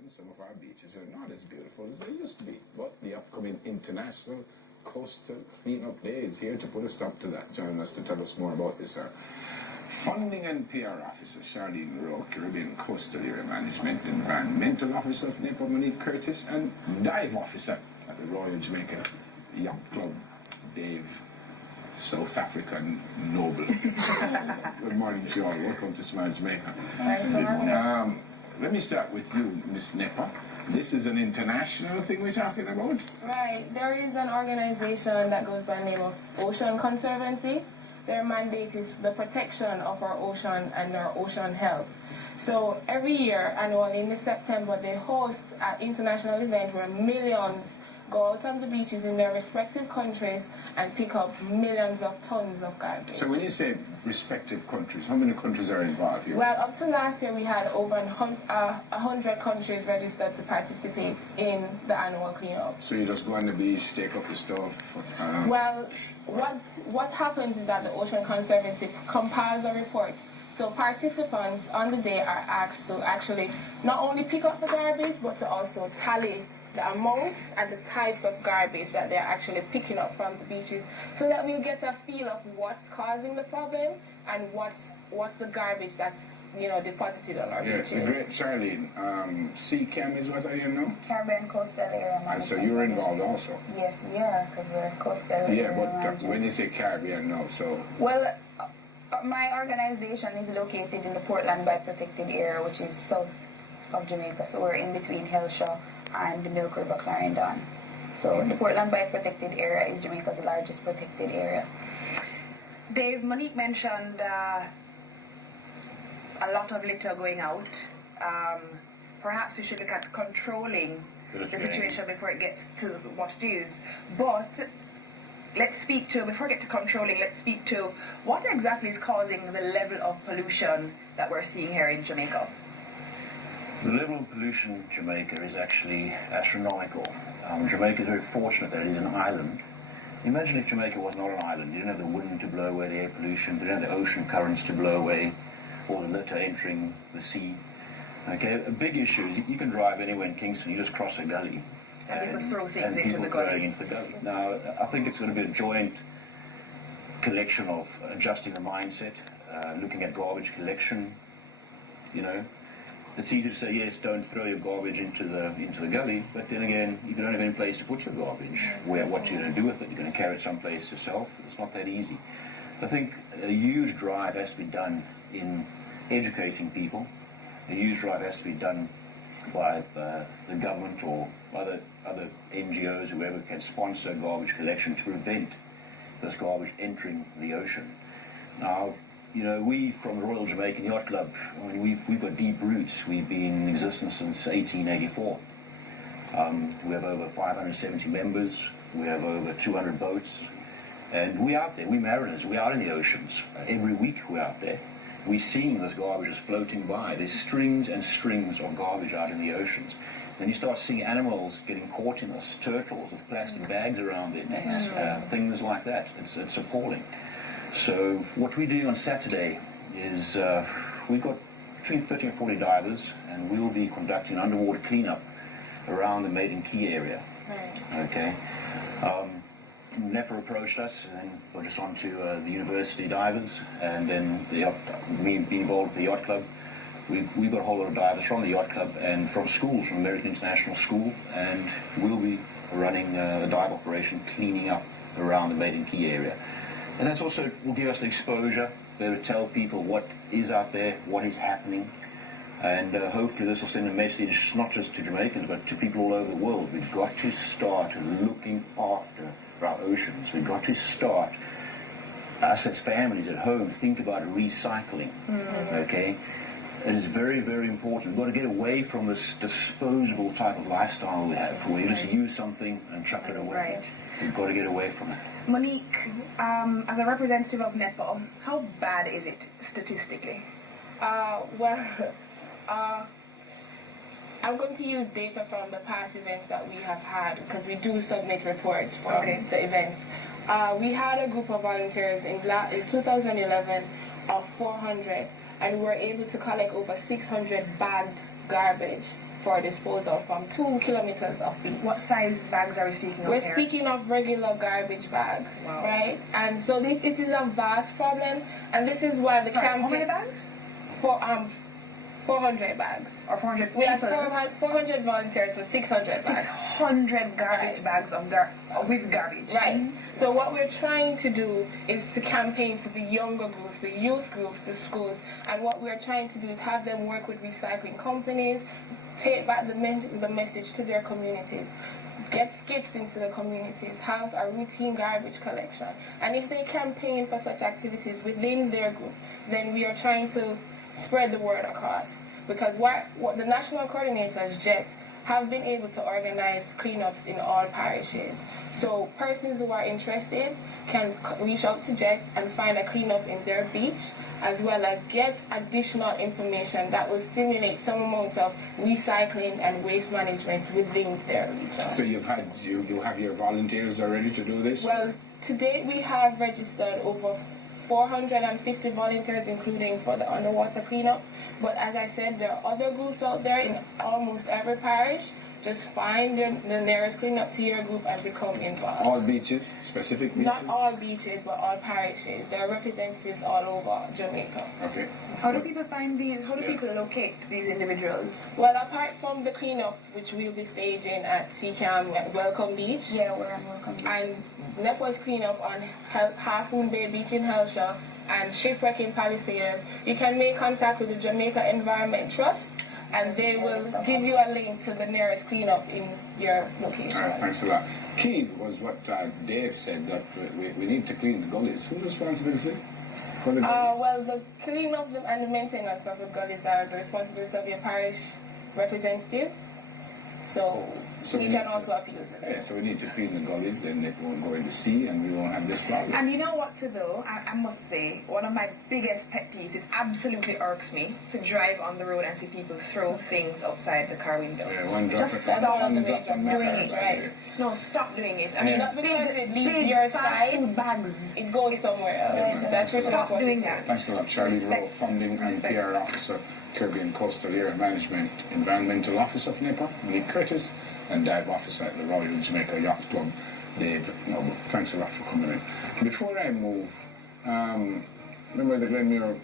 and some of our beaches are not as beautiful as they used to be. But the upcoming International Coastal Cleanup Day is here to put a stop to that. Joining us to tell us more about this are Funding and PR Officer Charlene Rowe, Caribbean Coastal Area Management Environmental Officer of NEPA Monique Curtis, and Dive Officer at the Royal Jamaica Yacht Club, Dave, South African Noble. Good morning to you all. Welcome to Smile Jamaica. Let me start with you, Miss NEPA. This is an international thing we're talking about? Right. There is an organization that goes by the name of Ocean Conservancy. Their mandate is the protection of our ocean and our ocean health. So every year, annually in September, they host an international event where millions go out on the beaches in their respective countries and pick up millions of tons of garbage. So when you say respective countries, how many countries are involved here? Well, up to last year we had over 100 countries registered to participate in the annual cleanup. So you just go on the beach, take up your stuff? Well, what happens is that the Ocean Conservancy compiles a report. So participants on the day are asked to actually not only pick up the garbage, but to also tally the amount and the types of garbage that they're actually picking up from the beaches, so that we'll get a feel of what's causing the problem and what's the garbage that's deposited on our beaches. Yes, the great Charlene. CCAM is what I know? Caribbean Coastal Area Management. And so you're involved also? Yes, we are, because we're coastal area. Yeah, but when you say Caribbean now, so... Well, my organization is located in the Portland Bight Protected Area, which is south of Jamaica. So we're in between Hellshaw and the Milk River, Clarendon. So the Portland Bight Protected Area is Jamaica's largest protected area. Dave, Monique mentioned a lot of litter going out. Perhaps we should look at controlling the situation before it gets to what it is. But let's speak to, before we get to controlling, let's speak to what exactly is causing the level of pollution that we're seeing here in Jamaica. The level of pollution in Jamaica is actually astronomical. Jamaica is very fortunate that it is an island. Imagine if Jamaica was not an island. You didn't have the wind to blow away the air pollution, you didn't have the ocean currents to blow away all the litter entering the sea. Okay, a big issue is you can drive anywhere in Kingston, you just cross a gully. And people throw things into the gully. Now, I think it's going to be a joint collection of adjusting the mindset, looking at garbage collection. It's easy to say, yes, don't throw your garbage into the gully, but then again, you don't have any place to put your garbage. What you're going to do with it? You're going to carry it someplace yourself? It's not that easy. I think a huge drive has to be done in educating people. A huge drive has to be done by the government or other NGOs, whoever can sponsor garbage collection to prevent this garbage entering the ocean. Now, we from the Royal Jamaican Yacht Club, we've got deep roots. We've been in existence since 1884. We have over 570 members. We have over 200 boats. And we're out there. We're mariners. We're out in the oceans. Every week we're out there. We're seeing this garbage is floating by. There's strings and strings of garbage out in the oceans. Then you start seeing animals getting caught in this, turtles with plastic bags around their necks, things like that. It's appalling. So what we're doing on Saturday is we've got between 30 and 40 divers, and we will be conducting underwater cleanup around the Maiden Key area. Okay. NEPA approached us and put us onto the university divers, and then we've been involved with the Yacht Club. We've got a whole lot of divers from the Yacht Club and from schools, from American International School, and we'll be running the dive operation, cleaning up around the Maiden Key area. And that's also will give us the exposure, be able to tell people what is out there, what is happening, and hopefully this will send a message not just to Jamaicans but to people all over the world. We've got to start looking after our oceans. We've got to start, us as families at home, think about recycling, okay? It is very, very important. We've got to get away from this disposable type of lifestyle we have, where you just use something and chuck it away. We've got to get away from it. Monique, as a representative of NEPA, how bad is it statistically? I'm going to use data from the past events that we have had, because we do submit reports from the events. We had a group of volunteers in 2011 of 400, and we were able to collect over 600 bagged garbage for disposal from 2 kilometers of beach. What size bags are we speaking of We're here? speaking of regular garbage bags, Wow. right? And so it is a vast problem, and this is why the Sorry, campaign... how many bags? 400 bags. Or 400 We have people? 400 volunteers, so 600 bags. 600 garbage Right. bags of with garbage. Right. So what we're trying to do is to campaign to the younger groups, the youth groups, the schools, and what we're trying to do is have them work with recycling companies, take back the message to their communities, get skips into the communities, have a routine garbage collection. And if they campaign for such activities within their group, then we are trying to spread the word across. Because what the national coordinators, JET, have been able to organize cleanups in all parishes. So persons who are interested can reach out to JET and find a cleanup in their beach, as well as get additional information that will stimulate some amount of recycling and waste management within their region. So you have your volunteers already to do this? Well, to date we have registered over 450 volunteers, including for the underwater cleanup. But as I said, there are other groups out there in almost every parish. Just find the nearest cleanup to your group and become involved. All beaches, specific beaches? Not all beaches, but all parishes. There are representatives all over Jamaica. Okay. How do people find these? How do people locate these individuals? Well, apart from the cleanup, which we'll be staging at Seacam at Welcome Beach, Yeah, we're on Welcome Beach. and Nepal's cleanup on Half Moon Bay Beach in Helshaw, and Shipwreck in Palisades, you can make contact with the Jamaica Environment Trust, and they will give you a link to the nearest cleanup in your location. All right, thanks a lot. Key was what Dave said, that we need to clean the gullies. Whose responsibility for the gullies? Well, the cleanup and the maintenance of the gullies are the responsibility of your parish representatives. So we you need can to- also appeal to them. Yeah, so we need to clean the gullies, then it won't go in the sea and we won't have this problem. And you know what to do? I must say, one of my biggest pet peeves, it absolutely irks me to drive on the road and see people throw things outside the car window. Yeah, one drop Just of stop one the drop on my doing car, it, right. No, stop doing it. I Yeah. mean, Not because it leaves big your fast side. food bags. It goes somewhere else. That's Stop responsibility. doing that. Thanks a lot, Charlie Respect. Rowe, Funding and Respect. PR Officer, Caribbean Coastal Area Management, Environmental Officer of NEPA, Lee Curtis, and Dive Officer at the Royal Jamaica Yacht Club, Dave Noble. Thanks a lot for coming in. Before I move, remember the Glenmuir